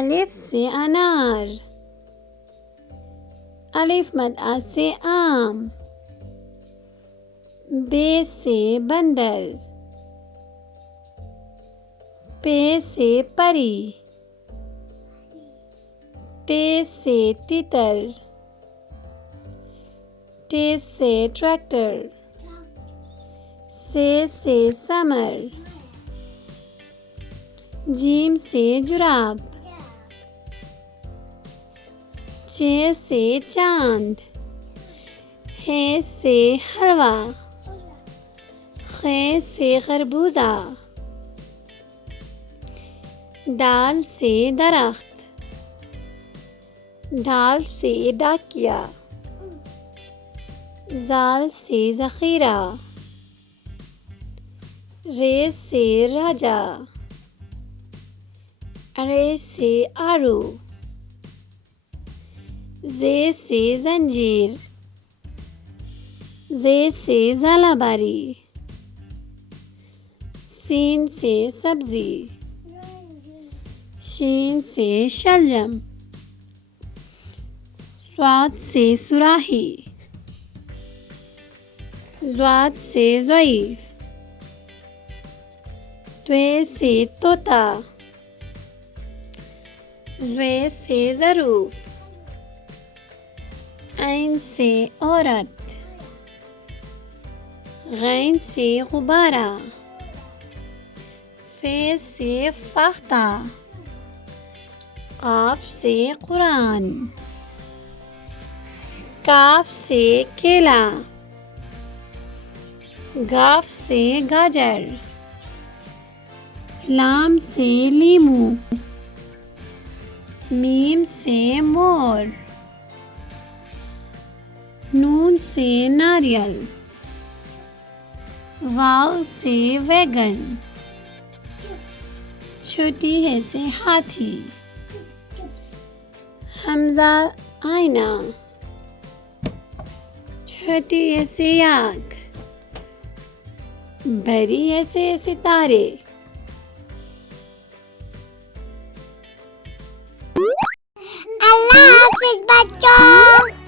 अलिफ से अनार, अलिफ मद आ से आम, बे से बंदर, पे से परी, ते से तितर, टे से ट्रैक्टर, से समर, जीम से जुराब, चे से चांद, हे से हलवा, खे से खरबूजा, दाल से दरख्त, डाल से डाकिया, जाल से ज़ख़ीरा, रे से राजा, अरे से आरू, जे से जंजीर, जे से ज़ालाबारी, सीन से सब्ज़ी, शीन से शलजम, स्वाद से सुराही, ज़्वाद से ज़ईफ़, त्वे से तोता, ज़्वे से ज़रूफ़, ऐन से औरत, गैन से गुब्बारा, फे से फ़ख्ता, क़ाफ़ से कुरान, काफ से केला, गाफ से गाजर, लाम से लीमू, मीम से मोर, नून से नारियल, वाव से वैगन, छोटी है से हाथी, हमजा आईना, छोटी है से आग, बड़ी है से सितारे। अल्लाह हाफिज बच्चों।